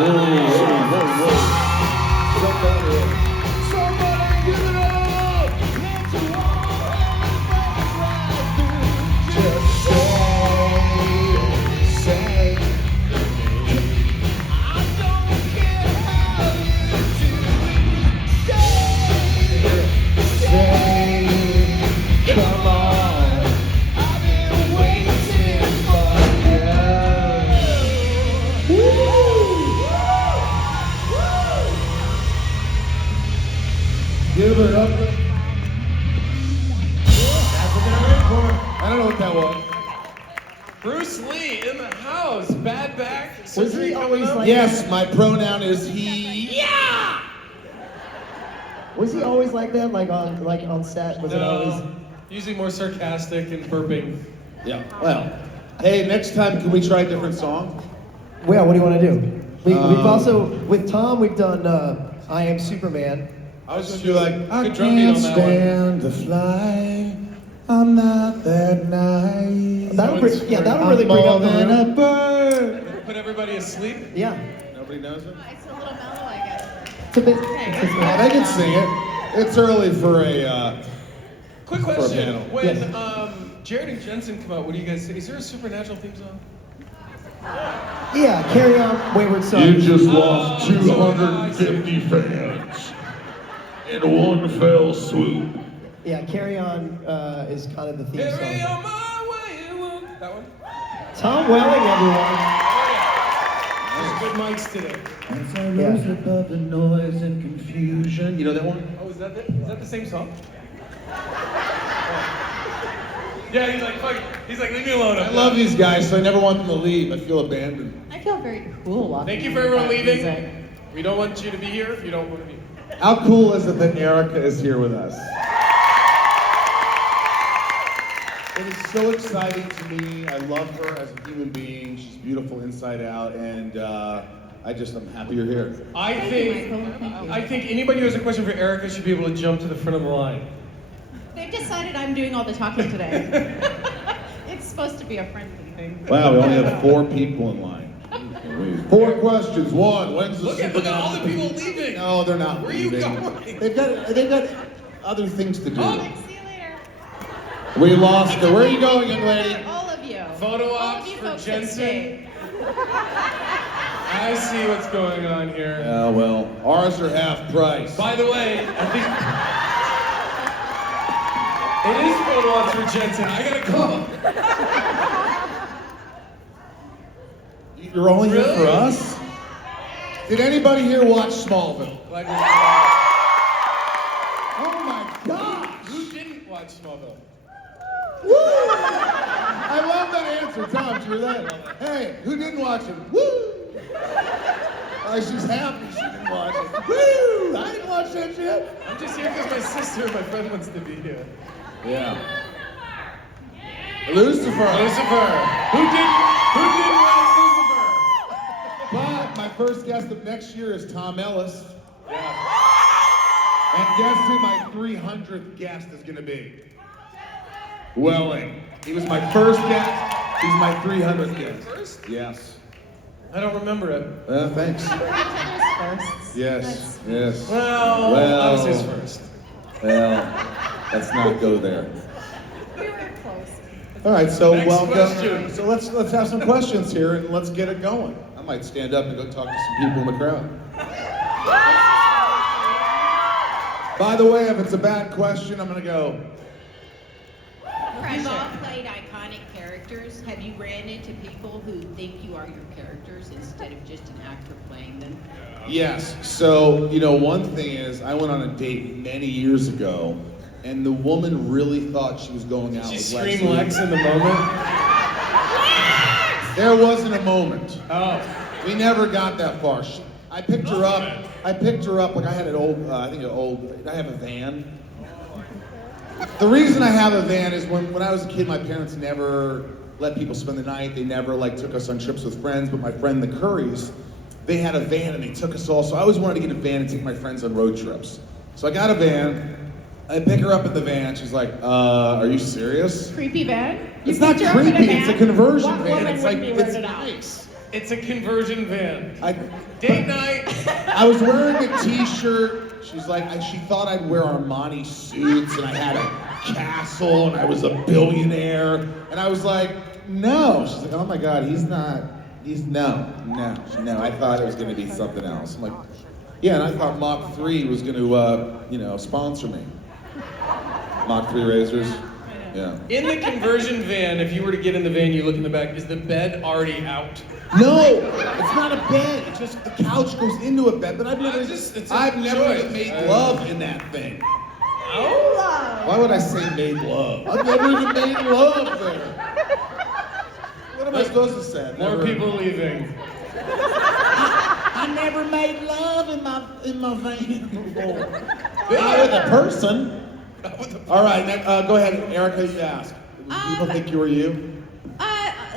Jump over here. Somebody give it up! Let you all just say. I don't care how you do. Say, come on. I've been waiting for you. Woo! Give it up. That's what they're in for. I don't know what that was. Bruce Lee in the house. Bad back. Was he always like Yes, that? my pronoun is he. Yeah! Was he always like that? Like on set? Was it always? No, usually more sarcastic and burping. Yeah, well. Hey, next time, can we try a different song? Well, what do you want to do? We've also, with Tom, we've done I Am Superman. I was gonna do like, I Good drum beat on can't that one. stand to fly. I'm not that nice. That would really I'm bring more up the than room. a bird. Put everybody asleep. Yeah. Nobody knows it? It's a little mellow, I guess. It's a bit. Yeah, they can sing it. It's early for a. Quick For a question. panel. When Yes. Jared and Jensen come out, what do you guys say? Is there a Supernatural theme song? Yeah, Carry On, Wayward Son. You just lost Oh, 250 fans in one fell swoop. Yeah, Carry On is kind of the theme Carry song. on my way. That one? Tom Welling, everyone. There's good mics today. As I rose above the noise and confusion. You know that one? Oh, is that the same song? Yeah, he's like, fuck it. He's like, leave me alone. I love these guys, so I never want them to leave. I feel abandoned. I feel very cool walking. Thank you in for everyone that leaving. music. We don't want you to be here if you don't want to be here. How cool is it that Erica is here with us? It is so exciting to me. I love her as a human being. She's beautiful inside out, and I'm happy you're here. Thank you, Michael. Thank you. I think anybody who has a question for Erica should be able to jump to the front of the line. They've decided I'm doing all the talking today. It's supposed to be a friendly thing. Wow, we only have 4 people in line. 4 questions. 1, when's the Look at all the people leaving. No, they're not Where are you leaving. going? They've got other things to do. Oh. See you later. We lost her. Where are you going, young lady? All of you. Photo All ops of you for folks that Jensen. stayed. I see what's going on here. Yeah, well, ours are half price. By the way, I think it is photo ops for Jensen. I gotta call. You're only here Really? for us? Did anybody here watch Smallville? Like, Oh my gosh! who didn't watch Smallville? Woo! I love that answer, Tom. Did you hear that? Hey, who didn't watch it? Woo! She's happy she didn't watch it. Woo! I didn't watch that shit. I'm just here because my sister and my friend wants to be here. Yeah. Lucifer. Lucifer. Who didn't watch Lucifer? But my first guest of next year is Tom Ellis. Yeah. And guess who my 300th guest is going to be? Welling. He was my first guest. He's my 300th guest. First? Yes. I don't remember it. Thanks. Each other's firsts. Yes. Yes. Well, I was his first. Well, let's not go there. We were close. All right, so Next welcome. question. So let's have some questions here and let's get it going. I might stand up and go talk to some people in the crowd. By the way, if it's a bad question, I'm gonna go. You've all played iconic characters. Have you ran into people who think you are your characters instead of just an actor playing them? Yes. So, one thing is, I went on a date many years ago, and the woman really thought she was going out Did with she Lex scream Luthor. Lex in the moment? There wasn't a moment. Oh. We never got that far. I picked her up. Like I had an old, I have a van. The reason I have a van is when I was a kid, my parents never let people spend the night. They never took us on trips with friends, but my friend the Currys, they had a van and they took us all. So I always wanted to get a van and take my friends on road trips. So I got a van. I pick her up in the van. She's like, are you serious? Creepy van? It's not picked her up in a creepy, van? it's a conversion What van. woman It's wouldn't be it's weirded out? nice. It's a conversion van. I, Date night. I was wearing a t-shirt. She's like, she thought I'd wear Armani suits and I had a castle and I was a billionaire. And I was like, no. She's like, oh my God, no. I thought it was gonna be something else. I'm like, yeah, and I thought Mach 3 was gonna, sponsor me. Mach 3 razors, yeah. In the conversion van, if you were to get in the van, you look in the back, is the bed already out? No, it's not a bed. It's just the couch goes into a bed. But I've never choice. made love in that thing. Oh? Why would I say made love? I've never even made love there. What am I supposed to say? More people leaving. I never made love in my van before. Not with a person. All right, go ahead, Erica. You ask. People think you were you?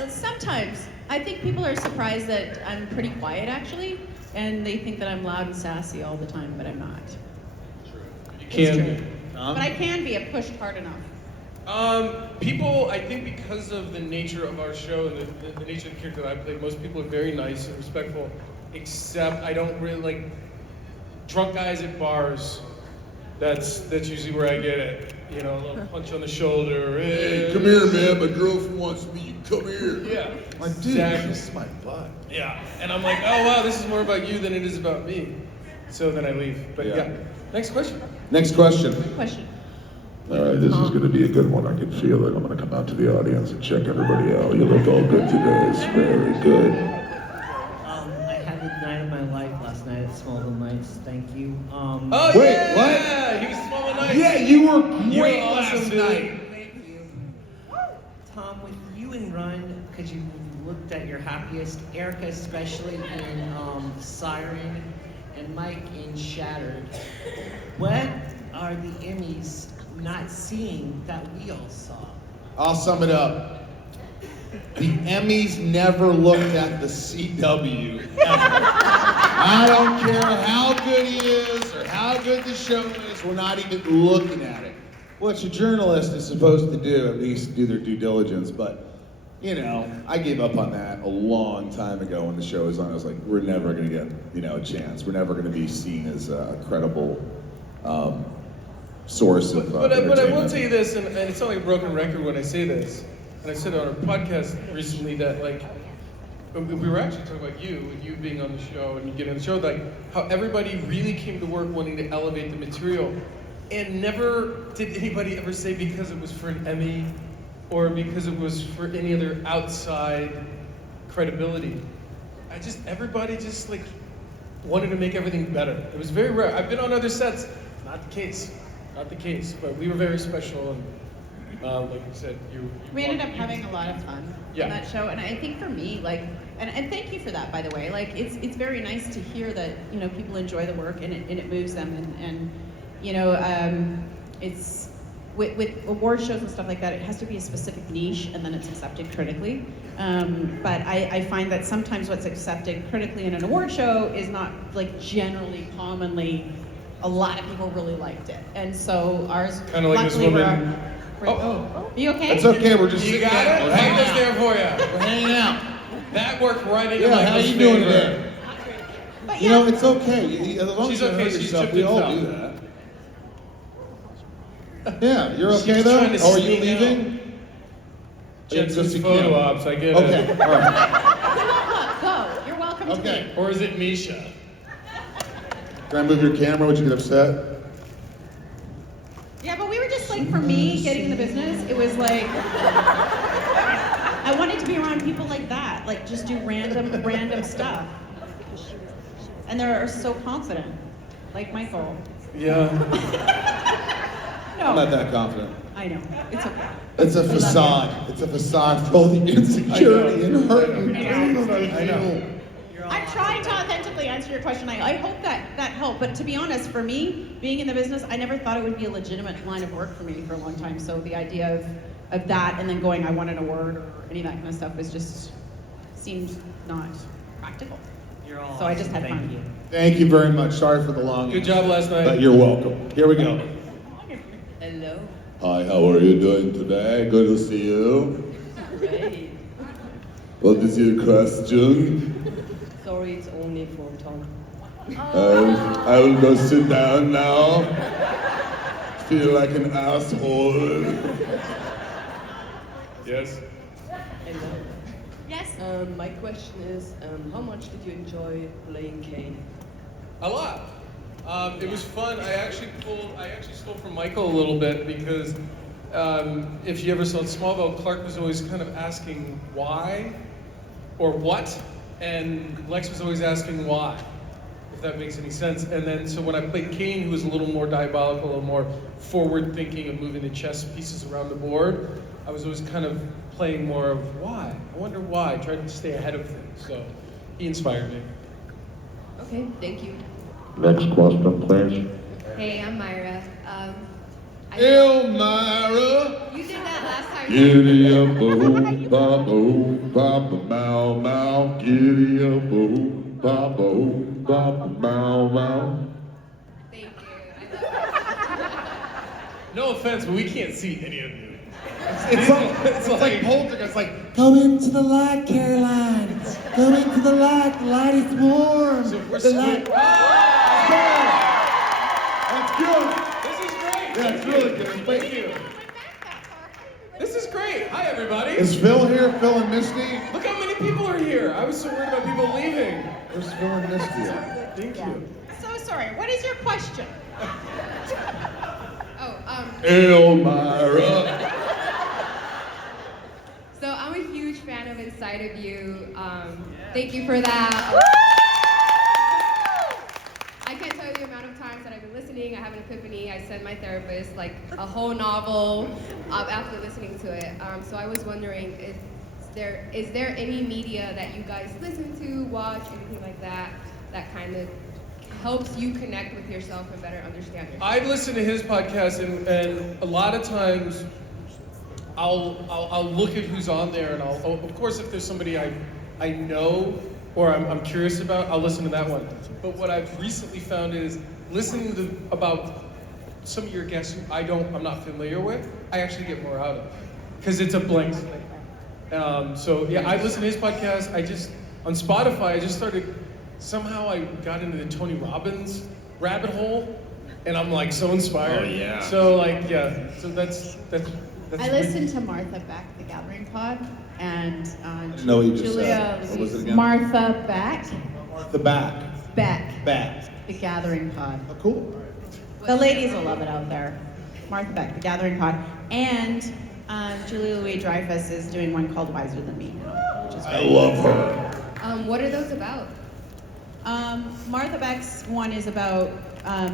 Sometimes. I think people are surprised that I'm pretty quiet, actually, and they think that I'm loud and sassy all the time, but I'm not. You can It's be. true. But I can be if pushed hard enough. People, I think because of the nature of our show and the nature of the character that I play, most people are very nice and respectful, except I don't really like drunk guys at bars. That's usually where I get it. A little punch on the shoulder. Hey, come here, man. My girlfriend wants me. Come here. Yeah. Like, dude, Exactly. kiss my butt. Yeah. And I'm like, oh wow, this is more about you than it is about me. So then I leave. But Yeah. yeah. Next question. Next question. Question. All right, this is going to be a good one. I can feel it. I'm going to come out to the audience and check everybody out. You look all good today. It's very good. I had the night of my life last night at Smallville Nights. Thank you. Oh Wait, yeah! He was small and nice. Yeah, you were You great were last awesome, dude. night. Thank you. Tom, with you and Ryan, because you looked at your happiest, Erica especially in Siren, and Mike in Shattered, what are the Emmys not seeing that we all saw? I'll sum it up. The Emmys never looked at the CW ever. I don't care how good he is or how good the show is, we're not even looking at it. What a journalist is supposed to do, at least do their due diligence, but I gave up on that a long time ago when the show was on. I was like, we're never gonna get, a chance. We're never gonna be seen as a credible source of But I will entertainment. tell you this, and it's not like a broken record when I say this, and I said on our podcast recently that we were actually talking about you and you being on the show and you getting on the show, like how everybody really came to work wanting to elevate the material, and never did anybody ever say because it was for an Emmy or because it was for any other outside credibility. Everybody just like wanted to make everything better. It was very rare. I've been on other sets, not the case, but we were very special and like you said, We ended up having a lot of fun Yeah. on that show, and I think for me, and thank you for that, by the way. It's very nice to hear that people enjoy the work and it moves them, and it's with award shows and stuff like that. It has to be a specific niche, and then it's accepted critically. But I find that sometimes what's accepted critically in an award show is not generally commonly. A lot of people really liked it, and so ours. Kind of like this luckily, woman. Are you okay? It's okay, we're just You sitting got down. it? We're I hanging was out. there for you. We're hanging out. That worked right into Yeah, how Michael's you doing favor. today? But It's okay. As long She's as you okay, hurt she's yourself, chipped we it all down. do that. Yeah, you're okay She's though? trying to Oh, are you sneak leaving? Jensen's you photo can't. ops, I get it. Okay, all right. Go. You're welcome to Okay. me. Or is it Misha? Can I move your camera? Would you get upset? Yeah, but we were just for me, getting in the business, it was I wanted to be around people like that, just do random stuff. And they're so confident, like Michael. Yeah. No, I'm not that confident. I know. It's okay. It's a We love facade. It's a facade for all the insecurity I know. and hurt and I pain know. that I I know. feel. I'm trying to authentically answer your question. I hope that helped. But to be honest, for me, being in the business, I never thought it would be a legitimate line of work for me for a long time. So the idea of that and then going, I want an award or any of that kind of stuff seemed not practical. You're all So I just awesome. had Thank fun. you. Thank you very much. Sorry for the long Good answer. job last night. But you're welcome. Here we go. Hello. Hi, how are you doing today? Good to see you. Great. What is your question? Sorry, it's only for Tom. I will go sit down now. Feel like an asshole. Yes. Hello. Yes. My question is, how much did you enjoy playing Kane? A lot. It was fun. I actually stole from Michael a little bit because if you ever saw Smallville, Clark was always kind of asking why or what, and Lex was always asking why, if that makes any sense. And then so when I played Kane, who was a little more diabolical, a little more forward thinking of moving the chess pieces around the board, I was always kind of playing more of why. I wonder why, trying to stay ahead of things. So he inspired me. Okay, thank you. Next question, please. Hey, I'm Myra. Elmira, You did that last time. giddy up, papa, mow, mow, giddy up, papa, mow, mow. Thank you. I love that. No offense, but we can't see any of you. It's like Poltergeist, like, come into the light, Caroline. Come into the light is warm. So we're The light. That's good. This is great. Yeah, it's really good. Thank you. This is great. Hi, everybody. Is Phil here? Phil and Misty? Look how many people are here. I was so worried about people leaving. Where's Phil and Misty at? Thank you. So sorry. What is your question? Elmira. So I'm a huge fan of Inside of You. Thank you for that. I can't tell you the amount of times that I've been listening. I have an epiphany. I send my therapist like a whole novel after listening to it. So I was wondering, is there any media that you guys listen to, watch, anything like that, that kind of helps you connect with yourself and better understand yourself? I listen to his podcast, and a lot of times I'll look at who's on there, and of course, if there's somebody I know or I'm curious about, I'll listen to that one. But what I've recently found is listening about some of your guests who I'm not familiar with, I actually get more out of, because it's a blank slate. So yeah, I listen to his podcast. On Spotify, I just started. Somehow I got into the Tony Robbins rabbit hole, and I'm like so inspired. Oh, yeah. So like yeah. So that's. I listened to Martha Beck, the Gathering Pod, and know what you just Julia said. What was it again? Martha Beck. The back. Beck. The Gathering Pod. Oh, cool. The ladies will love it out there. Martha Beck, the Gathering Pod, and Julia Louis-Dreyfus is doing one called Wiser Than Me, which is I great. love her. What are those about? Martha Beck's one is about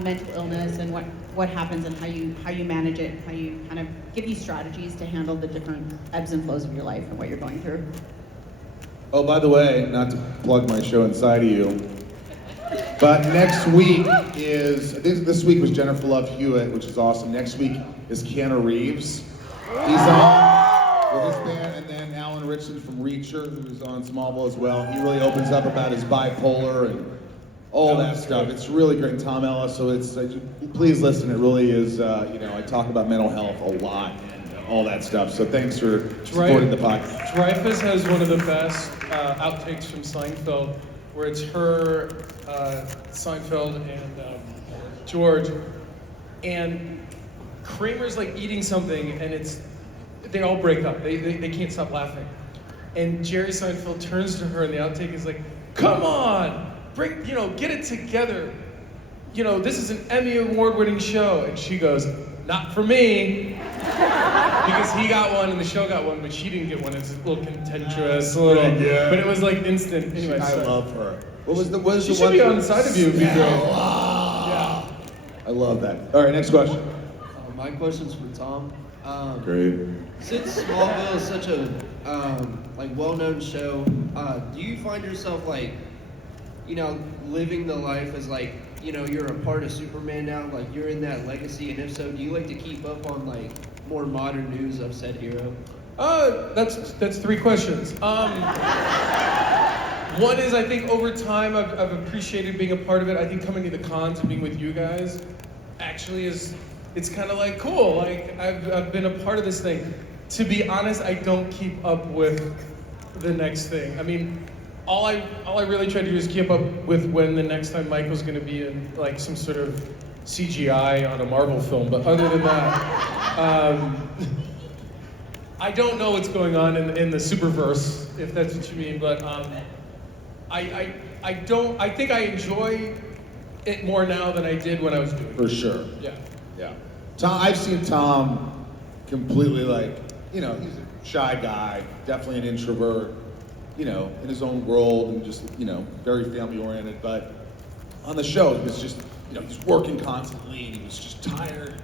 mental illness and what happens and how you manage it, how you kind of give you strategies to handle the different ebbs and flows of your life and what you're going through. Oh, by the way, not to plug my show Inside of You, but next week I think this week was Jennifer Love Hewitt, which is awesome. Next week is Keanu Reeves. He's on with his band, and then Alan Ritchson from Reacher, who's on Smallville as well. He really opens up about his bipolar and all that stuff. It's really great. Tom Ellis, so it's please listen. It really is. I talk about mental health a lot and all that stuff. So thanks for supporting the podcast. Dreyfus has one of the best outtakes from Seinfeld, where it's her, Seinfeld, and George, and Kramer's like eating something, and they all break up. They can't stop laughing, and Jerry Seinfeld turns to her, and the outtake is like, "Come on, get it together. This is an Emmy award-winning show," and she goes, "Not for me." Because he got one and the show got one, but she didn't get one. It's a little contentious, but it was like instant. Anyway, I love her. What was the she one? should be on the side of you. Yeah. Yeah. I love that. All right, next question. My question's for Tom. Great. Since Smallville is such a well-known show, do you find yourself living the life as you're a part of Superman now, like you're in that legacy, and if so, do you like to keep up on more modern news of said hero? That's three questions. One is, I think over time I've appreciated being a part of it. I think coming to the cons and being with you guys actually it's kind of like cool. Like I've been a part of this thing. To be honest, I don't keep up with the next thing. I mean, all I really tried to do is keep up with when the next time Michael's going to be in like some sort of CGI on a Marvel film. But other than that, I don't know what's going on in the Superverse, if that's what you mean. But I think I enjoy it more now than I did when I was doing it. For sure. Yeah. Yeah. Tom, I've seen Tom completely like, you know, he's a shy guy, definitely an introvert, you know, in his own world and just, you know, very family oriented. But on the show, he was just, you know, he's working constantly and he was just tired.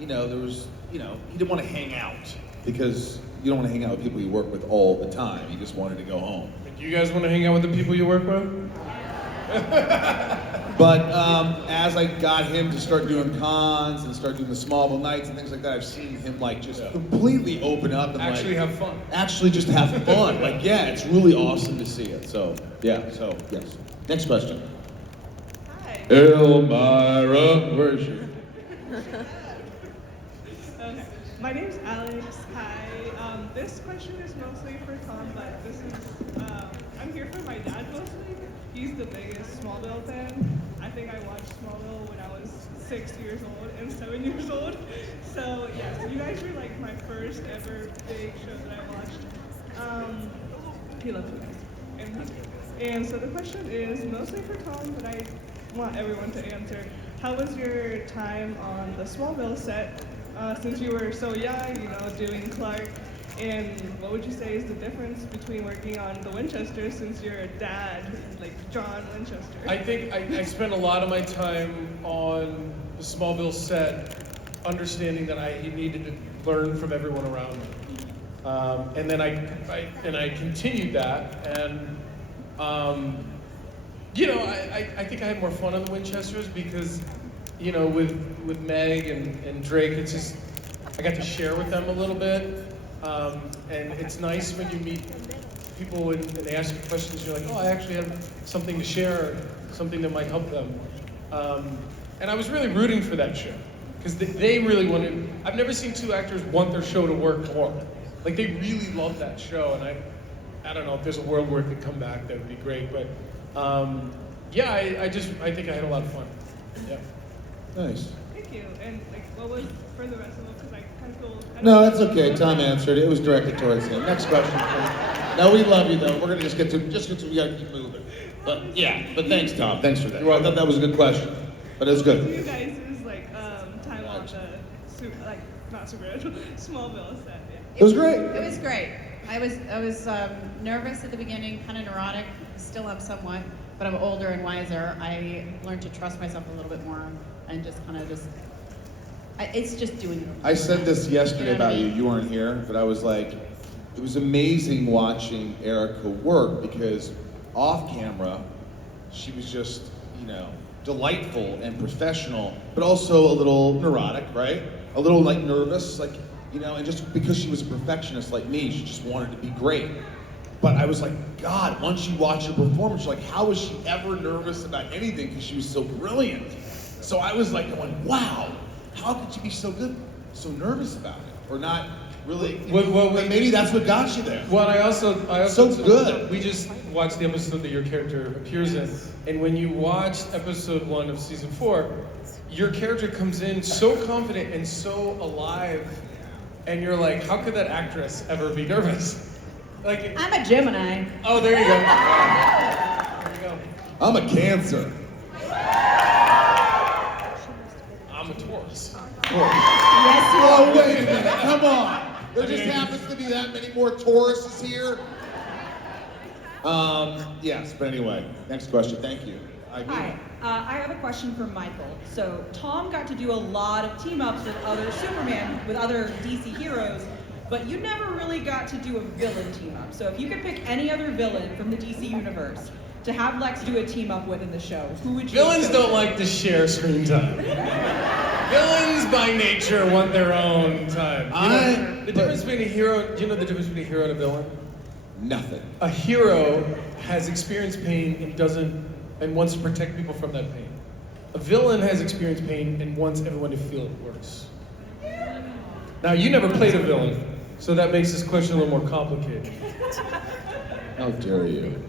You know, there was, you know, he didn't want to hang out because you don't want to hang out with people you work with all the time. He just wanted to go home. Do you guys want to hang out with the people you work with? But as I got him to start doing cons and start doing the Smallville nights and things like that, I've seen him like just completely open up and Actually like have fun. actually just have fun. Like, yeah, it's really awesome to see it. So yeah, so yes. Next question. Hi. Elmira, where is she? Okay. My name's Alex. Hi. This question is mostly for Tom, but this is I'm here for my dad mostly. He's the biggest Smallville fan. I think I watched Smallville when I was 6 years old and 7 years old. So yeah, so you guys were like my first ever big show that I watched. He loves you guys. And so the question is mostly for Tom, but I want everyone to answer. How was your time on the Smallville set since you were so young, you know, doing Clark? And what would you say is the difference between working on the Winchester since you're a dad, like John Winchester? I think I spent a lot of my time on the Smallville set understanding that I needed to learn from everyone around me. And then I continued that, and you know, I think I had more fun on the Winchesters because, you know, with Meg and Drake, it's just, I got to share with them a little bit. And it's nice when you meet people and they ask you questions, you're like, oh, I actually have something to share, something that might help them. And I was really rooting for that show, because they really wanted, I've never seen two actors want their show to work more. Like, they really love that show, and I don't know if there's a world where it could come back, that would be great, but yeah, I think I had a lot of fun. Yeah. Nice. Thank you. And like, what was for the rest of them? Because I kind of feel. No, that's okay. Tom answered. It was directed towards him. Next question, please. No, we love you though. We're gonna just get to we gotta keep moving. But yeah, but thanks, Tom. Thanks for that. I thought that was a good question, but it was good. You guys is like time on the Smallville set. Yeah. It was great. It was great. I was nervous at the beginning, kind of neurotic. Still am somewhat, but I'm older and wiser. I learned to trust myself a little bit more and just kind of it's just doing. I said this yesterday You know what I about you. mean? You weren't here, but I was like, it was amazing watching Erica work because off camera, she was just, you know, delightful and professional, but also a little neurotic, right? A little like nervous, like, you know, and just because she was a perfectionist like me, she just wanted to be great. But I was like, God, once you watch her performance, you're like, how was she ever nervous about anything? Because she was so brilliant. So I was like going, wow, how could you be so good, so nervous about it? Or not really, well, maybe that's what got you there. Well, I also So good. We just watched the episode that your character appears in, and when you watched episode 1 of season 4, your character comes in so confident and so alive, and you're like, how could that actress ever be nervous? Like, I'm a Gemini. oh, there you go. There you go. I'm a Cancer. I'm a Taurus. Yes, you Oh, are. wait a minute, come on. There just happens to be that many more Tauruses here. Yes, but anyway, next question, thank you. Hi, I have a question for Michael. So Tom got to do a lot of team-ups with other Superman, with other DC heroes, but you never really got to do a villain team-up. So if you could pick any other villain from the DC universe to have Lex do a team-up with in the show, who would you Villains pick? don't like to share screen time. Villains by nature want their own time. The difference between a hero, do you know the difference between a hero and a villain? Nothing. A hero has experienced pain and wants to protect people from that pain. A villain has experienced pain and wants everyone to feel it worse. Now, you never played a villain, So that makes this question a little more complicated. How dare you?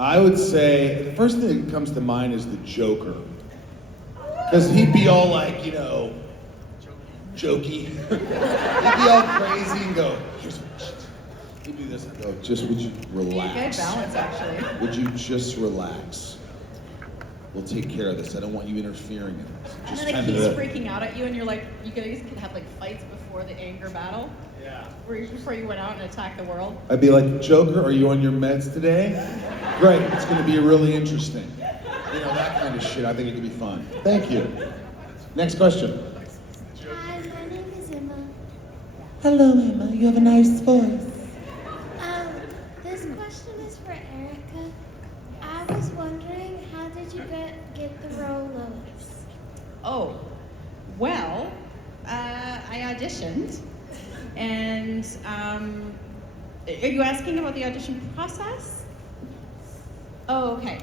I would say the first thing that comes to mind is the Joker. Because he'd be all like, you know, jokey. He'd be all crazy and go, here's what he'd do this and go, just would you relax? Good balance, actually. Would you just relax? We'll take care of this. I don't want you interfering in this. And Just then like kind he's of freaking out at you, and you're like, you guys could have like fights before the anger battle. Yeah. Before you went out and attacked the world. I'd be like, Joker, are you on your meds today? Great, it's gonna be really interesting. You know, that kind of shit. I think it could be fun. Thank you. Next question. Hi, my name is Emma. Hello, Emma. You have a nice voice. This question is for Erica. I was wondering, how did you get the role Lois? Oh, well, I auditioned, and are you asking about the audition process? Oh, okay.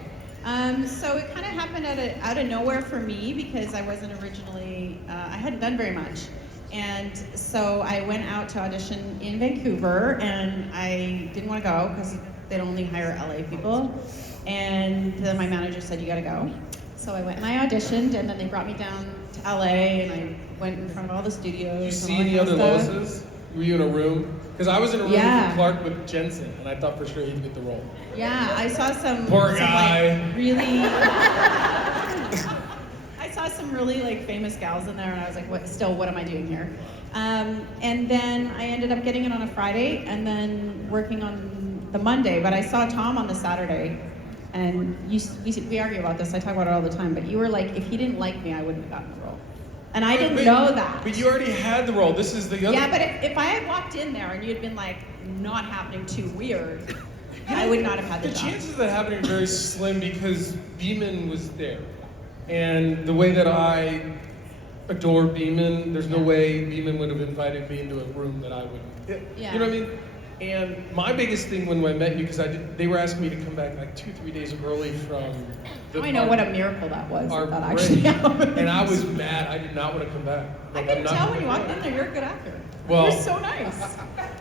So it kind of happened out of nowhere for me because I wasn't originally, I hadn't done very much. And so I went out to audition in Vancouver, and I didn't want to go because they'd only hire LA people. And then my manager said, you gotta go. So I went and I auditioned, and then they brought me down to LA, and I went in front of all the studios. Did you see and all any that other kind of stuff. Loises? Were you in a room? Because I was in a room Yeah. with Clark with Jensen, and I thought for sure he'd get the role. Yeah, I saw some. Poor some, guy. Like, really. I saw some really like famous gals in there, and I was like, what am I doing here? And then I ended up getting it on a Friday, and then working on the Monday. But I saw Tom on the Saturday, and we argue about this. I talk about it all the time. But you were like, if he didn't like me, I wouldn't have gotten the role. And I didn't know that. But you already had the role. This is the other. Yeah, but if I had walked in there and you had been like, not happening too weird, I would not have had the job. chances of that happening are very slim because Beeman was there. And the way that I adore Beeman, there's no way Beeman would have invited me into a room that I wouldn't. Yeah. You know what I mean? And my biggest thing when I met you, because they were asking me to come back like 2-3 days early from the I know what a miracle that was. our That break. actually happened. And I was mad. I did not want to come back. I Like, could I'm not tell gonna when you come walked back. in there, you're a good actor. Well- You're so nice.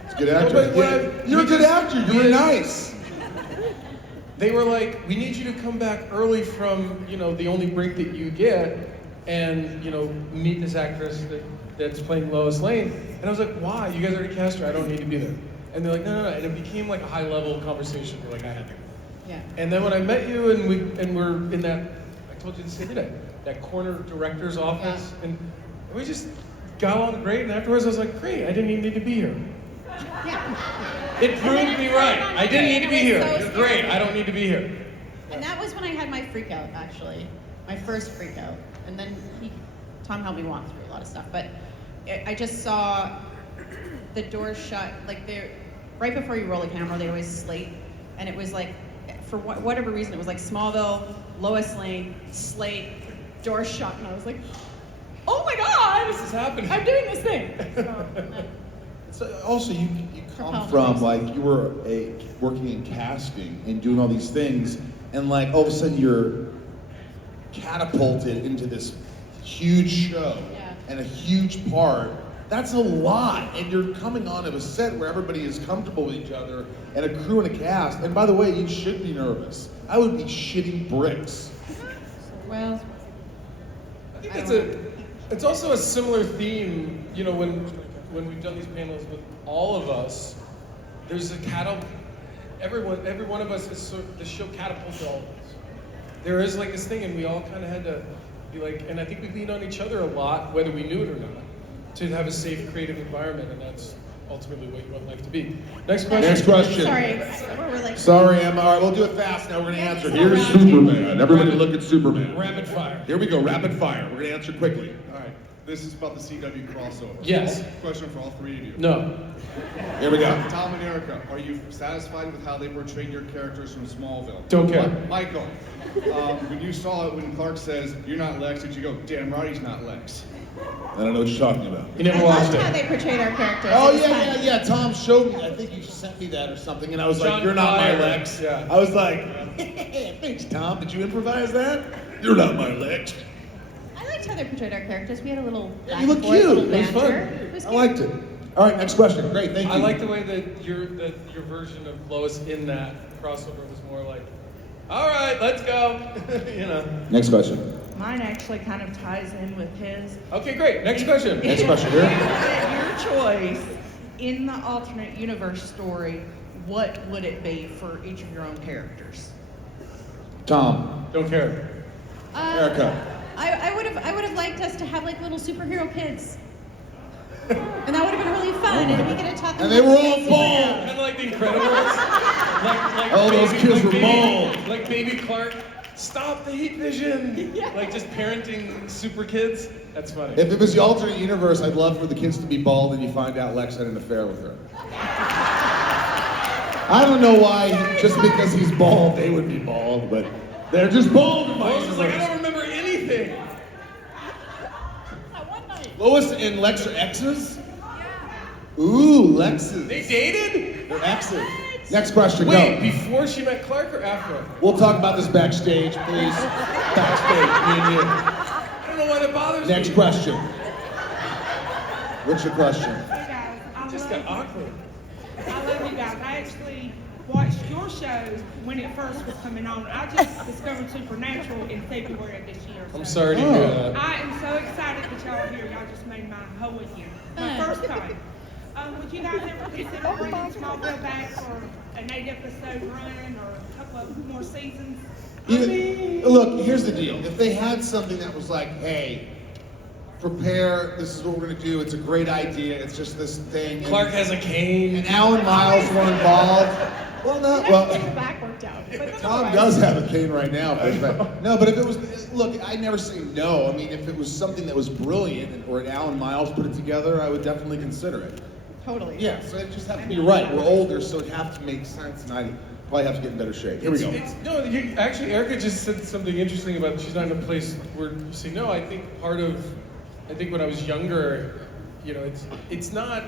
It's a good actor. But when Yeah, you're a good actor. You're nice. They were like, we need you to come back early from, you know, the only break that you get and, you know, meet this actress that's playing Lois Lane. And I was like, why? You guys already cast her. I don't need to be there. And they're like, no. And it became like a high level conversation. We're like, I have to. Yeah. And then when I met you and we're in that, I told you this the other day, that corner director's office. Yeah. And we just got along great. And afterwards I was like, great, I didn't even need to be here. Yeah. It proved me right. I didn't need to be here. So You're great. I don't need to be here. And that was when I had my freak out, actually. My first freak out. And then Tom helped me walk through a lot of stuff. But I just saw the doors shut, like they're, right before you roll a camera, they always slate. And it was like, for whatever reason, it was like Smallville, Lois Lane, slate, doors shut. And I was like, oh my God! This is happening. I'm doing this thing. So also, you come Propel from things. like you were working in casting and doing all these things, and like all of a sudden you're catapulted into this huge show and a huge part. That's a lot, and you're coming on a set where everybody is comfortable with each other, and a crew and a cast. And by the way, you should be nervous. I would be shitting bricks. Well, I think it's also a similar theme, you know, when we've done these panels with all of us, there's a every one of us is sort of, the show catapulted all of us. There is like this thing, and we all kind of had to be like, and I think we leaned on each other a lot, whether we knew it or not, to have a safe, creative environment, and that's ultimately what you want life to be. Next question. Next question. sorry, we're like. Sorry, Emma. All right, we'll do it fast now. We're gonna answer. Here's Superman. Everybody look at Superman. Rapid fire. Here we go. Rapid fire. We're gonna answer quickly. All right, this is about the CW crossover. Yes. Question for all three of you. No. Here we go. Tom and Erica, are you satisfied with how they portrayed your characters from Smallville? Don't care. Michael, when you saw it when Clark says, you're not Lex, did you go, damn right he's not Lex? I don't know what you're talking about. You never I watched loved how it. they portrayed our characters. Oh It was yeah, fun. yeah. Tom showed me. I think you sent me that or something, and I was like, John "You're not my Cryer. Lex." Yeah. I was like, "Thanks, Tom. Did you improvise that? You're not my Lex." I liked liked how they portrayed our characters. We had a little back You look and forth, cute. little It was fun. banter. It was I cute. liked it. All right, next question. Great, thank you. I like the way that your version of Lois in that crossover was more like, all right, let's go. You know. Next question. Mine actually kind of ties in with his. Okay, great. Next question. Next question here. Your choice in the alternate universe story, what would it be for each of your own characters? Tom. Don't care. Erica. I would have liked us to have like little superhero kids. And that would have been really fun, and we could have taught them. And they were all kids. bald. Kind of like the Incredibles. like All those kids were baby, bald. Like baby Clark. Stop the heat vision. Yeah. Like just parenting super kids. That's funny. If it was the alternate universe, I'd love for the kids to be bald and you find out Lex had an affair with her. I don't know why, just because he's bald, they would be bald, but they're just bald in my Lois was like, I universe. don't remember anything. Lois and Lex are exes? Ooh, Lexes. They dated? They're exes. Next question, Wait, go. before she met Clark or after? We'll talk about this backstage, please. Backstage, me and you. I don't know why that bothers Next me. question. What's your question? Hey guys, I It just love got awkward. I love you guys. I actually watched your show when it first was coming on. I just discovered Supernatural in February of this year. I'm sorry to hear that. I am so excited that y'all are here. Y'all just made my whole weekend. My first time. Would you guys ever consider bringing Smallville back for an 8-episode run or a couple of more seasons? Look, here's the deal. If they had something that was like, hey, prepare, this is what we're gonna do, it's a great idea, it's just this thing. and- Clark has a cane. And Alan Miles were involved. Well, no, well, Back worked out. But Tom does have a cane right now. No, but if it was, look, I never say no. I mean, if it was something that was brilliant or Alan Miles put it together, I would definitely consider it. Totally. Yeah, so it just has to be right. We're older, so it has to make sense, and I probably have to get in better shape. Here we go. Actually, Erica just said something interesting about she's not in a place where you say no. I think when I was younger, you know, it's not.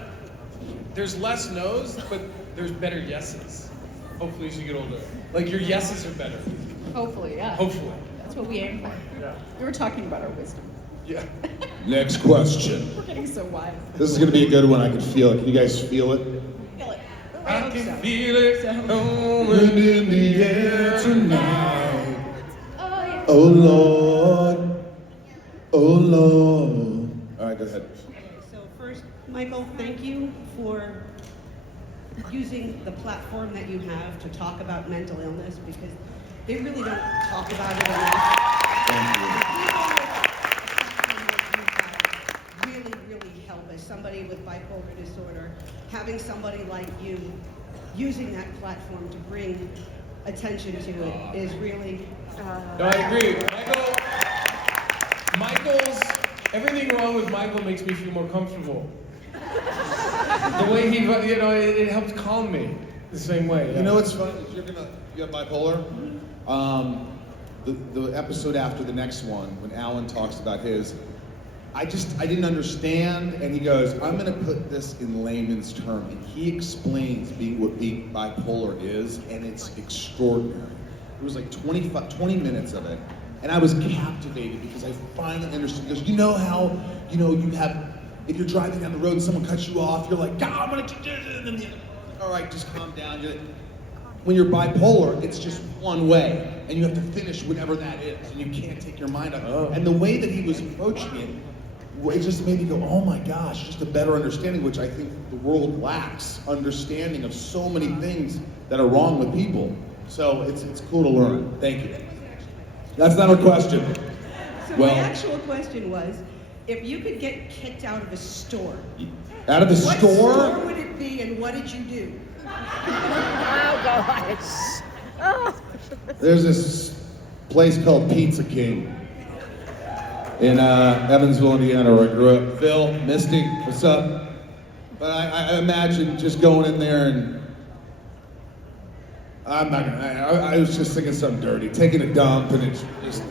There's less no's, but there's better yeses. Hopefully, as you get older, like your yeses are better. Hopefully, yeah. Hopefully. That's what we aim for. Yeah. We were talking about our wisdom. Yeah. Next question. We're getting so wide. This is gonna be a good one. I can feel it. Can you guys feel it? Feel it. I can feel it Wind in the air tonight. Oh, yeah. Oh Lord. Oh Lord. All right, go ahead. So first, Michael, thank you for using the platform that you have to talk about mental illness because they really don't talk about it enough. Really, really help as somebody with bipolar disorder. Having somebody like you using that platform to bring attention to it is really. No, I agree. Michael's everything wrong with Michael makes me feel more comfortable. The way he, you know, it helps calm me the same way. You know what's funny? You have bipolar. The episode after the next one, when Alan talks about his, I didn't understand, and he goes, I'm gonna put this in layman's terms, and he explains what being bipolar is, and it's extraordinary. It was like 20 minutes of it, and I was captivated because I finally understood. Because you know how, you have, if you're driving down the road and someone cuts you off, you're like, God, I'm gonna do this, and all right, just calm down. When you're bipolar, it's just one way, and you have to finish whatever that is, and you can't take your mind off it. And the way that he was approaching it just made me go, oh my gosh, just a better understanding, which I think the world lacks, understanding of so many things that are wrong with people. So it's cool to learn. Thank you. That's not our question. So my actual question was, if you could get kicked out of a store, out of the what store? store would it be, and what did you do? Oh, gosh. There's this place called Pizza King in Evansville, Indiana, where I grew up. Phil, Misty, what's up? But I imagine just going in there and I'm not gonna. I was just thinking something dirty, taking a dump, and it's just,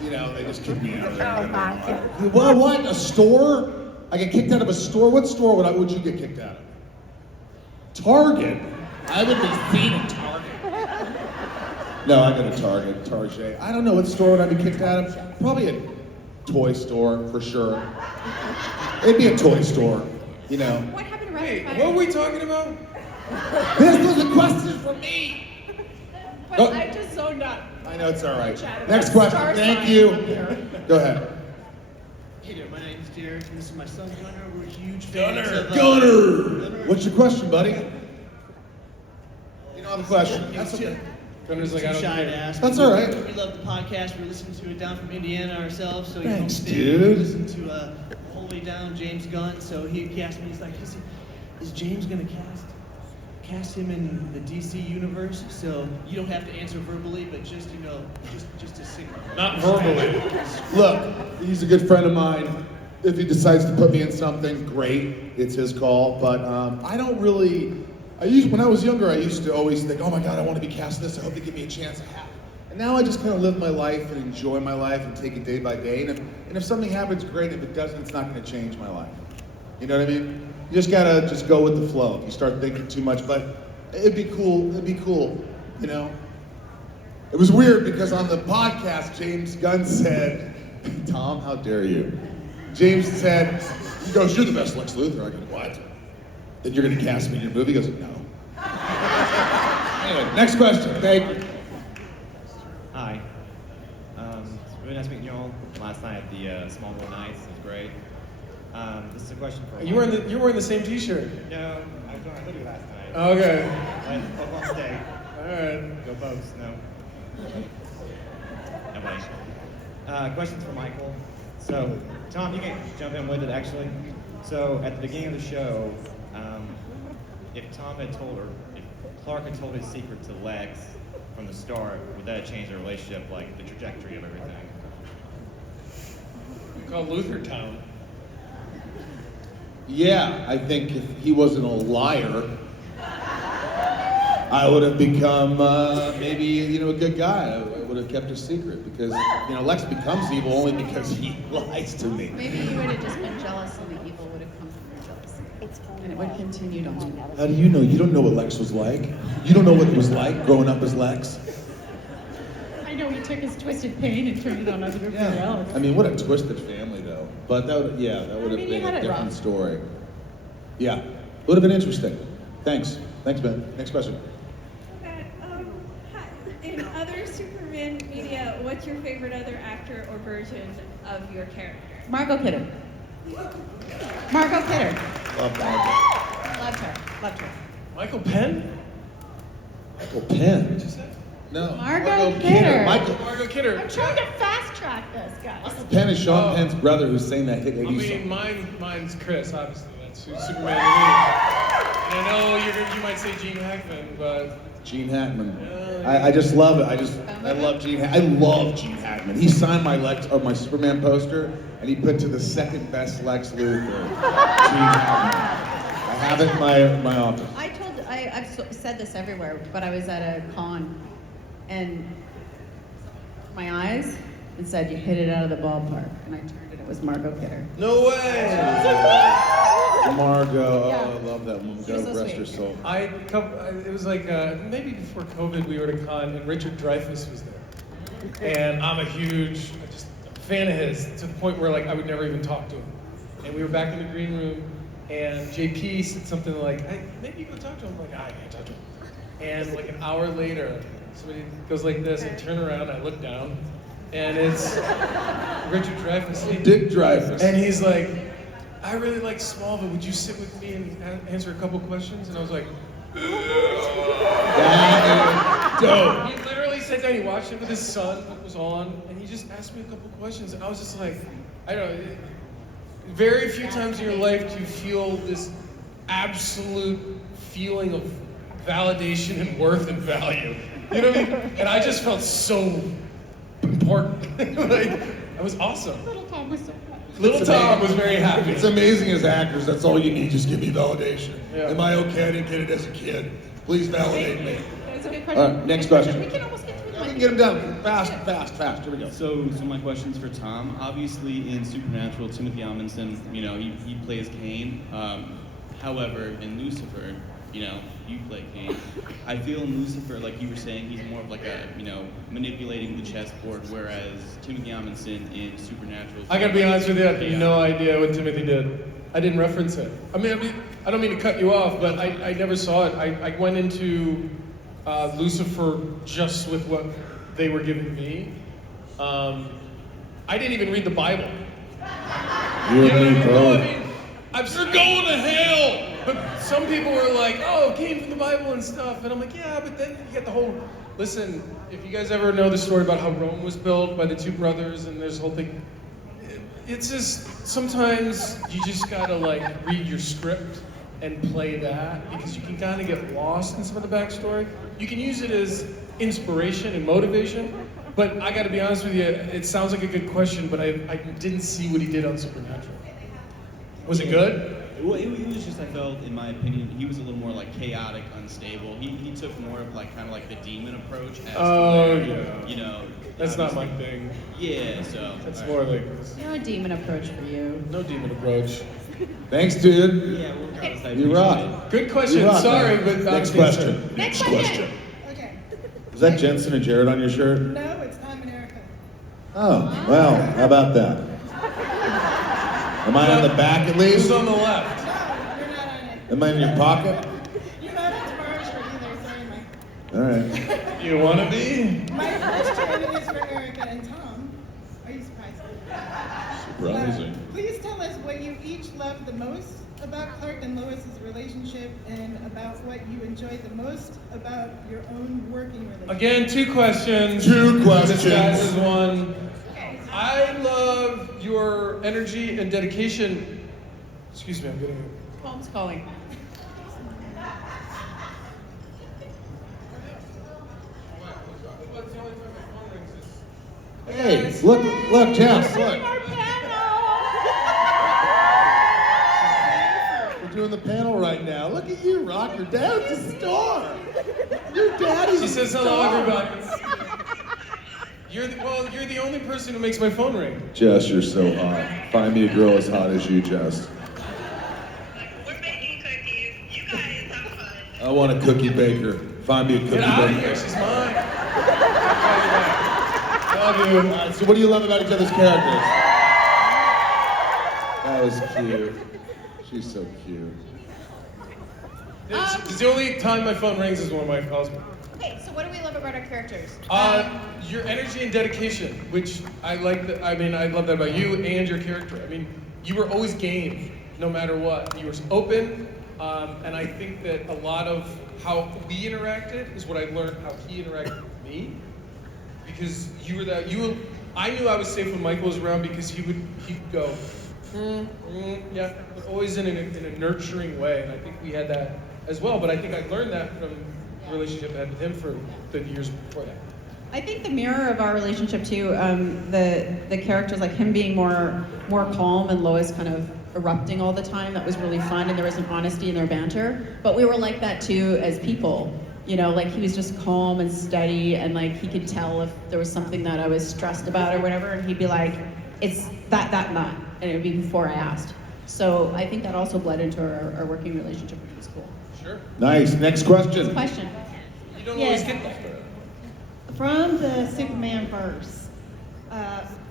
they just kicked me out of there. Oh, my God. What? A store? I get kicked out of a store? What store would you get kicked out of? Target? I would be seen at Target. No, I go to Target, Target. I don't know, what store would I be kicked out of? Probably a toy store for sure. It'd be a toy store, you know. What happened to Wait, Rapid what Fire? were we talking about? This was a question for me. But Oh. I just zoned out. I know it's all right. Chat about Next question. star Thank signs you. up there. Go ahead. Hey there, my name's Derek, and this is my son Gunnar. We're huge fans of Gunner. What's your question, buddy? You don't have a question. That's okay. Gunner's like, I don't shy care. to ask. That's all right. We love the podcast. We're listening to it down from Indiana ourselves. So Thanks, you know, dude. We listen to Whole Way Down, James Gunn. So he asked me, he's like, is James gonna cast him in the DC universe? So you don't have to answer verbally, but just just a signal. Not verbally. Look, he's a good friend of mine. If he decides to put me in something, great. It's his call. But I don't really. When I was younger, I used to always think, oh my God, I want to be cast in this. I hope they give me a chance. And now I just kind of live my life and enjoy my life and take it day by day. And if something happens, great. If it doesn't, it's not going to change my life. You know what I mean? You just gotta go with the flow. If you start thinking too much, but it'd be cool. It'd be cool. You know. It was weird because on the podcast, James Gunn said, "Tom, how dare you?" James said, he goes, "You're the best Lex Luthor." I go, "What? Then you're gonna cast me in your movie?" He goes, "No." Anyway, next question. Thank you. Hi. It's really nice meeting you all last night at the Smallville Nights. It was great. This is a question for You wearing the same T-shirt. No, I was on hoodie last night. Okay. Went Oklahoma State. All right. Go Bucks. No. Nobody. Questions for Michael. So, Tom, you can jump in with it actually. So, at the beginning of the show, if Tom had told, or if Clark had told his secret to Lex from the start, would that have changed their relationship, like the trajectory of everything? We call Luthor Town. Yeah, I think if he wasn't a liar, I would have become maybe a good guy. I would have kept a secret because Lex becomes evil only because he lies to me. Maybe you would have just been jealous and the evil would have come from your jealousy. And it would have continued on. How do you know? You don't know what Lex was like. You don't know what it was like growing up as Lex. I know he took his twisted pain and turned it on other people else. I mean, what a twisted family, though. But that would have mean, you been had a it different rough. story. Yeah, would have been interesting. Thanks, Ben. Next question. Hi. In other Superman media, what's your favorite other actor or version of your character? Margot Kidder. Margot Kidder. Love Margot. Loved her. Loved her. Michael Penn? Michael Penn. What you say? No. Margot Kidder. Margot Kidder. I'm trying to fast track this, guys. Penn is Sean Penn's brother who sang that hit I 80s mean, song. mine's Chris, obviously. That's who Superman is. And I know you might say Gene Hackman, but Gene Hackman. I just love it. I love Gene. I love Gene Hackman. He signed my Superman poster, and he put to the second best Lex Luthor. Gene Hackman. I have it in my office. I've said this everywhere, but I was at a con, and my eyes, and said, "You hit it out of the ballpark," and I turned and it was Margot Kidder. No way! Margot, Yeah. I love that woman. She was God so rest her sweet. soul. It was like maybe before COVID, we were at a con and Richard Dreyfuss was there, and I'm a huge fan of his to the point where I would never even talk to him. And we were back in the green room, and JP said something like, "Hey, maybe you go talk to him." I'm like, "I can't talk to him." And like an hour later, somebody goes like this. I turn around, I look down, and it's Richard Dreyfuss. Dick Dreyfuss. And he's like, "I really like Smallville. Would you sit with me and answer a couple questions?" And I was like, That is dope. He literally sat down, he watched it with his son, what was on, and he just asked me a couple questions. And I was just like, I don't know, very few times in your life do you feel this absolute feeling of validation and worth and value. You know what I mean? And I just felt so important. That was awesome. Little Tom was so Little Tom was very happy. It's amazing as actors, that's all you need, just give me validation. Yeah. Am I okay? I didn't get it as a kid. Please validate me. That's a good All question. right, next question. We can almost get through We them. can get them done fast. Here we go. So my question's for Tom. Obviously, in Supernatural, Timothy Amundsen, he plays Cain. However, in Lucifer, you know, you play Kane. I feel in Lucifer, like you were saying, he's more of like a, you know, manipulating the chessboard, whereas Timothy Amundsen in Supernatural. I gotta be honest with you, I have no idea what Timothy did. I didn't reference it. I don't mean to cut you off, but I never saw it. I went into Lucifer just with what they were giving me. I didn't even read the Bible. You and me both. I mean, I'm still going to hell. But some people were like, oh, it came from the Bible and stuff. And I'm like, yeah, but then you get the whole, listen, if you guys ever know the story about how Rome was built by the two brothers and there's a whole thing, it's just, sometimes you just gotta like read your script and play that because you can kind of get lost in some of the backstory. You can use it as inspiration and motivation, but I gotta be honest with you, it sounds like a good question, but I didn't see what he did on Supernatural. Was it good? Well, it was just, I felt, in my opinion, he was a little more like chaotic, unstable. He took more of like, kind of like the demon approach. As Yeah. You know. That's not my thing. Yeah, so. That's more like. No demon approach for you. No demon approach. Thanks, dude. Yeah, we'll okay. You rock. Good question. You rock, Sorry, man. but Next question. Next question. Okay. Is that Jensen and Jared on your shirt? No, it's Tom and Erica. Oh, well, how about that? Am I on the back at least? Who's on the left? No, you're not on it. Am I in your pocket? You're not on tomorrow's shirt either, sorry, Mike. All right. You wanna be? My question is for Erica and Tom. Are you surprised? Surprising. Please tell us what you each love the most about Clark and Lois's relationship and about what you enjoy the most about your own working relationship. Again, 2 questions. 2 questions. This is one. I love your energy and dedication. Excuse me, I'm getting it. Phone's calling. Hey, look, Jeff, look. We're doing the panel right now. Look at you, Rock. Your dad's a star. Your daddy's She says a hello, star. everybody. You're the only person who makes my phone ring. Jess, you're so hot. Find me a girl as hot as you, Jess. I want a cookie baker. Find me a cookie Get out of baker. here, she's mine. Love you. All right, so what do you love about each other's characters? That was cute. She's so cute. It's the only time my phone rings is when my wife calls me. Okay, so what do we love about our characters? Your energy and dedication, which I like. I love that about you and your character. I mean, you were always game, no matter what. You were open, and I think that a lot of how we interacted is what I learned how he interacted with me. Because you were that I knew I was safe when Michael was around because he'd go, yeah, but always in a nurturing way, and I think we had that as well. But I think I learned that from the relationship I had with him for the years before that. I think the mirror of our relationship too, the characters like him being more calm and Lois kind of erupting all the time. That was really fun, and there was an honesty in their banter. But we were like that too as people. You know, like he was just calm and steady, and like he could tell if there was something that I was stressed about or whatever, and he'd be like, "It's that, not," and it would be before I asked. So I think that also bled into our working relationship, which was cool. Sure. Nice. Next question. Question. You don't Yes. always get that. From the Superman verse,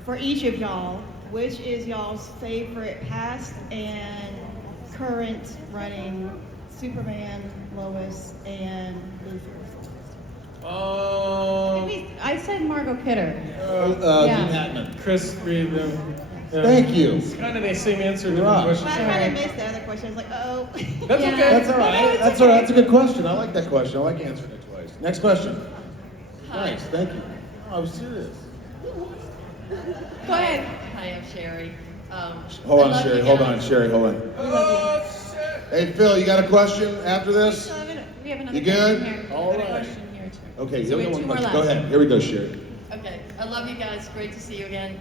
for each of y'all, which is y'all's favorite past and current running Superman, Lois, and Luthor? I said Margot Kidder. Dean Hackman. Chris Reed. Thank you. It's kind of the same answer to You're the up. question. I kind of missed the other question. I was like, oh. That's okay. That's all right. That's all right. That's a good question. I like that question. I like answering it twice. Next question. Nice. Thank you. Oh, I was serious. Go ahead. Hi, I'm Sherry. Hold I on, love Sherry. you Hold guys. on, Sherry. Hold on. Oh, Hey, Phil, you got a question after this? We have another You good? question here. All We have a right. question here too. Okay, So you we only have one 2 more question. Go left. ahead. Here we go, Sherry. Okay, I love you guys. Great to see you again.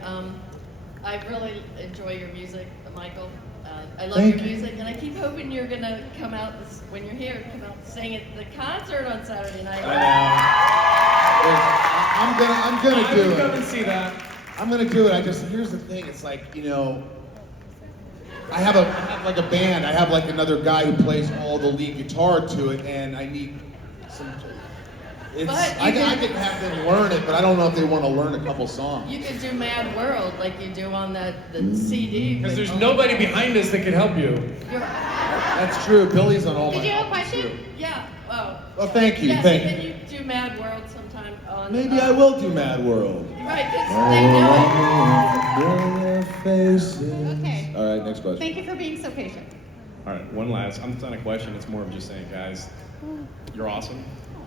I really enjoy your music, Michael. I love Thank your you. music, and I keep hoping you're gonna come out when you're here. Come out and sing at the concert on Saturday night. I'm gonna do Come it. and see that. I'm gonna do it. Here's the thing. It's like, I have like a band. I have like another guy who plays all the lead guitar to it, and I need some. I can have them learn it, but I don't know if they want to learn a couple songs. You could do Mad World like you do on the CD. Because there's nobody behind us that can help you. That's true. Billy's on all my. Did you have a question? Yeah. Oh. Well, thank you. Yes, Thank can you. you do Mad World sometime on? Maybe I will do Mad World. Right, because they know it. Okay. All right, next question. Thank you for being so patient. All right, one last. It's not a question. It's more of just saying, guys, you're awesome.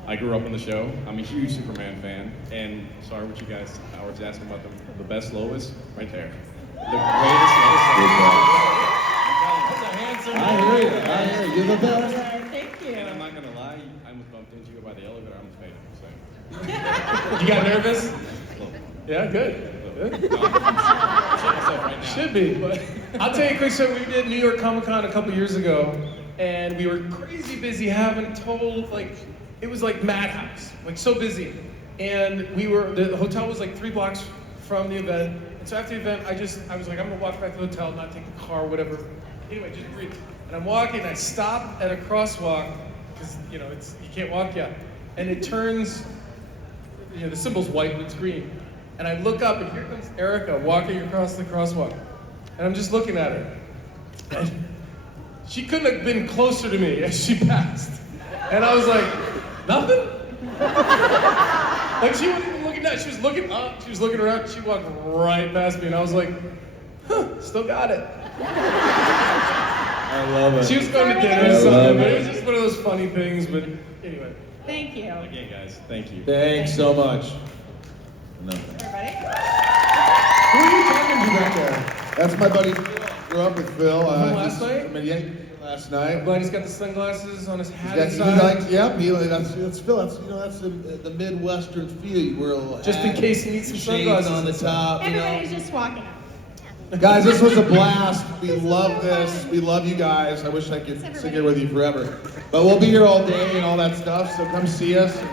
I grew up on the show. I'm a huge Superman fan, and sorry what you guys. I was asking about the best Lois, right there. The greatest Lois. I hear you. You're the best. Thank you. And I'm not gonna lie. I almost bumped into you by the elevator. I almost fainted. So. You got nervous? Yeah, good. Should be, but I'll tell you a quick story. We did New York Comic Con a couple years ago, and we were crazy busy, having told it was like madhouse, like so busy. And the hotel was like 3 blocks from the event. And so after the event, I was like, I'm gonna walk back to the hotel, not take the car, whatever. Anyway, just breathe. And I'm walking, I stop at a crosswalk, because you can't walk yet. And it turns, the symbol's white and it's green. And I look up, and here comes Erica walking across the crosswalk. And I'm just looking at her. And she couldn't have been closer to me as she passed. And I was like, nothing? Like she wasn't even looking down, she was looking up, she was looking around, she walked right past me, and I was like, still got it. I love it. She was going to dinner or something, but it was just one of those funny things, but anyway. Thank you. Again, guys, thank you. Thanks so much. Nothing. Everybody? Who are you talking to back there? That's my buddy Phil. Grew up with Phil. From last night? Last night. I'm glad he's got the sunglasses on his hat That's inside. that's Phil. That's the Midwestern feel. We're a little Just in case he needs some shades sunglasses on the top. Everybody's just walking up. Guys, this was a blast. We love this. We love you guys. I wish I could sit here with you forever. But we'll be here all day and all that stuff, so come see us. And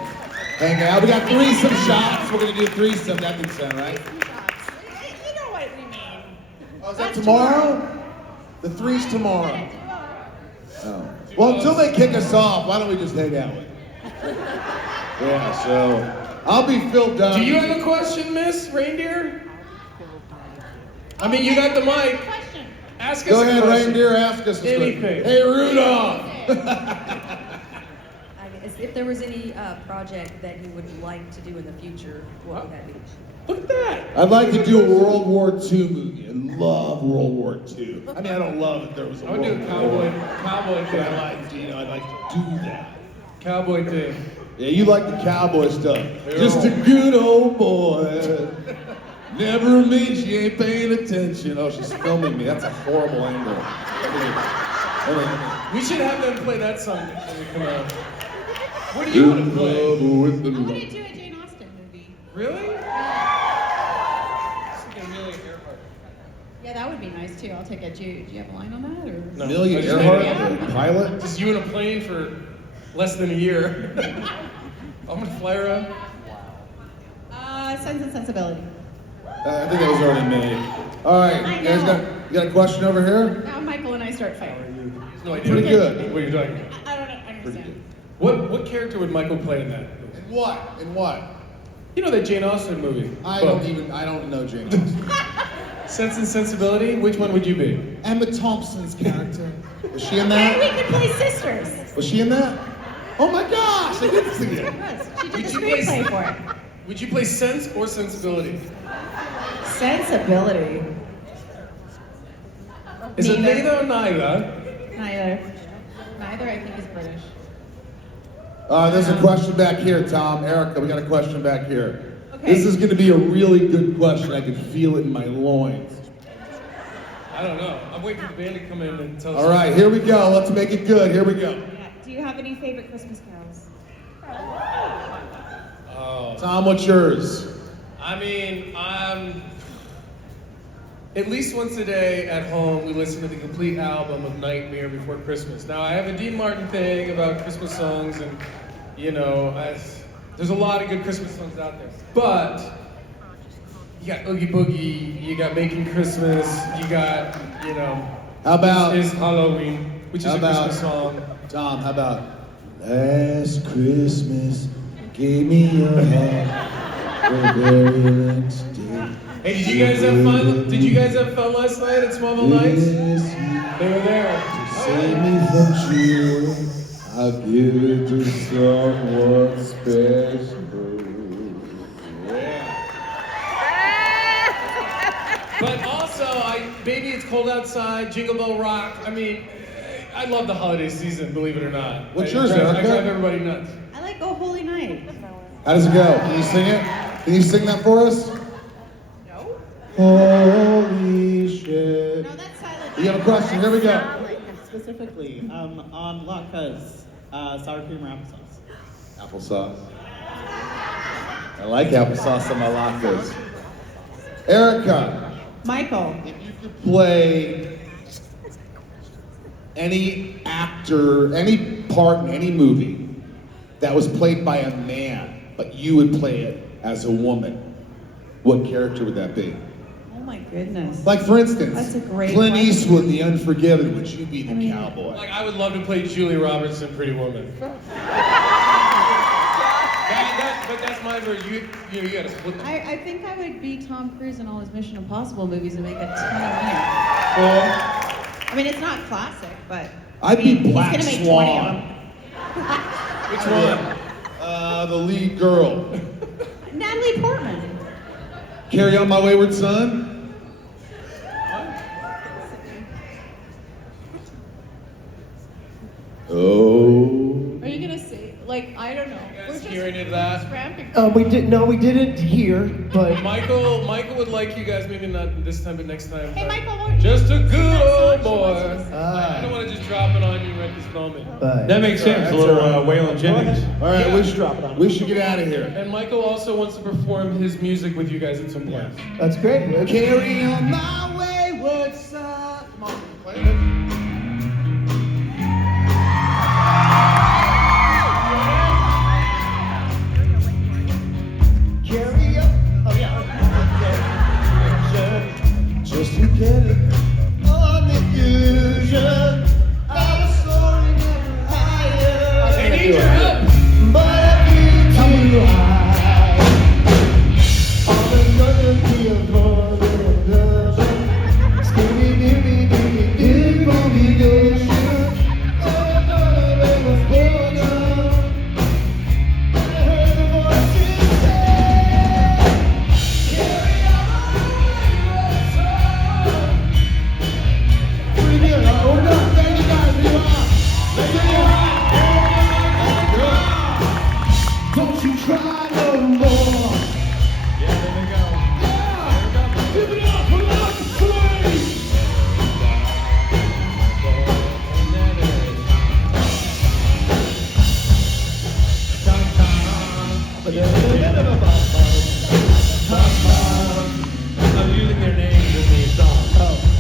hang out. We got threesome shots. We're going to do threesome. That can sound right. You know what we mean. Oh, is that tomorrow? The three's tomorrow. Oh. Well, until they kick us off, why don't we just hang out? Yeah, so I'll be Phil Dunn. Do you have a question, Miss Reindeer? I mean, you got the mic. Ask us Go a ahead, question. Reindeer, ask us a anything. question. Hey, Rudolph! If there was any project that you would like to do in the future, what would that be? Look at that. I'd like to do a World War II movie. I love World War II. I mean, I don't love that there was a I would World do a War. cowboy thing. I'd like to do that. Cowboy thing. Yeah, you like the cowboy stuff. Just a good old boy. Never means she ain't paying attention. Oh, she's filming me. That's a horrible angle. We should have them play that song when we come out. What do you want to play? I want to do a Jane Austen movie. Really? Yeah, that would be nice too. I'll take a. Do you have a line on that or? No. Amelia Earhart, the pilot? Just you in a plane for less than a year. I'm gonna fly around. Sense and Sensibility. I think that was already made. All right, I you guys know. got a question over here? Now Michael and I start fighting. No idea. Pretty good. What are you talking about? I don't understand. What character would Michael play in that? In what? In what? You know that Jane Austen movie? I don't know Jane Austen. Sense and Sensibility? Which one would you be? Emma Thompson's character. Was she in that? Maybe we could play sisters. Was she in that? Oh my gosh, I did see it. She did the screenplay for it. Would you play Sense or Sensibility? Sensibility. Is it neither or neither? Neither. Neither, I think, is British. There's a question back here, Tom. Erica, we got a question back here. Okay. This is going to be a really good question. I can feel it in my loins. I don't know. I'm waiting for the band to come in and tell us. All right, here we go. Let's make it good. Here we go. Do you have any favorite Christmas carols? Oh. Tom, what's yours? I mean, at least once a day at home, we listen to the complete album of Nightmare Before Christmas. Now, I have a Dean Martin thing about Christmas songs, and, there's a lot of good Christmas songs out there. But you got Oogie Boogie, you got Making Christmas, you got, How about is Halloween, which is how a about, Christmas song. Tom, how about Last Christmas gave me your heart the very next day. Hey, did you guys have fun? Did you guys have fun last night at Smallville Nights? They were there. Save me from cheer, I'll give it to someone special. But also, maybe it's cold outside, Jingle Bell Rock. I mean, I love the holiday season, believe it or not. What's yours, Erica? I drive everybody nuts. I like Oh Holy Night. How does it go? Can you sing it? Can you sing that for us? No. Holy shit. No, that's silent. You have a question? Here we go. Specifically, on latkes, sour cream or applesauce? Applesauce. I like applesauce on my latkes. Erica. Michael. If you could play any actor, any part in any movie that was played by a man, but you would play it as a woman, what character would that be? Oh my goodness. Like for instance, That's a great Clint question. Eastwood, The Unforgiven, would you be the cowboy? Like, I would love to play Julie Roberts in Pretty Woman. But that's my version. You gotta split them. I think I would be Tom Cruise in all his Mission Impossible movies and make a ton of money. I mean, it's not classic, but I'd be Black he's gonna make Swan. 20 of them. Which one? The lead girl. Natalie Portman. Carry On My Wayward Son? Oh. Are you gonna say, like, I don't know. We're just hearing of that? scrapping. We didn't hear, but Michael would like you guys, maybe not this time, but next time. Hey, Michael, won't you Just a good old song boy. I don't want to just drop it on you right this moment. That makes sense. A little Waylon Jennings. All right, Yeah. we should drop it on. We should get out of here. And Michael also wants to perform his music with you guys at some point. that's great. Carry on my wayward son. Come on, play it. Carry up. Oh yeah. Just to get it on the fusion. Our story never higher. I need your help. But I feel too high. All the nothing be a more than a dozen. Scooby Dooby Dooby Doo Booby Doo Shoot. Oh, they were born up. I heard the voices say, carry on my wayward son. Pretty good, huh? We're done. Thank you guys. You are. Thank you. Don't you cry no more. Yeah, there they go. Give it up for Love Free. Sometimes.